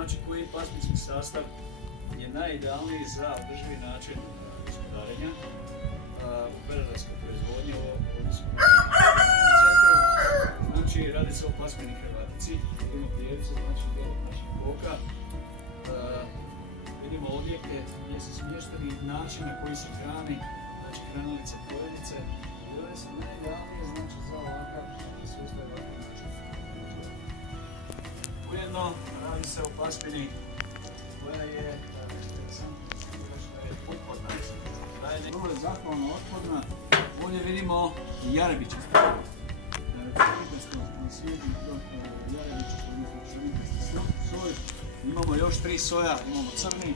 znači koji pasminski sastav je najidealniji za održivi način gospodarenja u peradarskoj proizvodnji u centru. Znači radi se o pasmini Hrvatici, vidimo prijevce, znači naših koka, vidimo odjeke gdje su smješteni, način na koji se hrani, znači hranilice, pojedice, i one su najidealnije znači za ovakav sustav i ovakav način. Ujedno radi se o pasmini koja je otporna. Vrlo je zahvalno otporna. Ovdje vidimo jarebičasto. Imamo još 3 soja, imamo crni,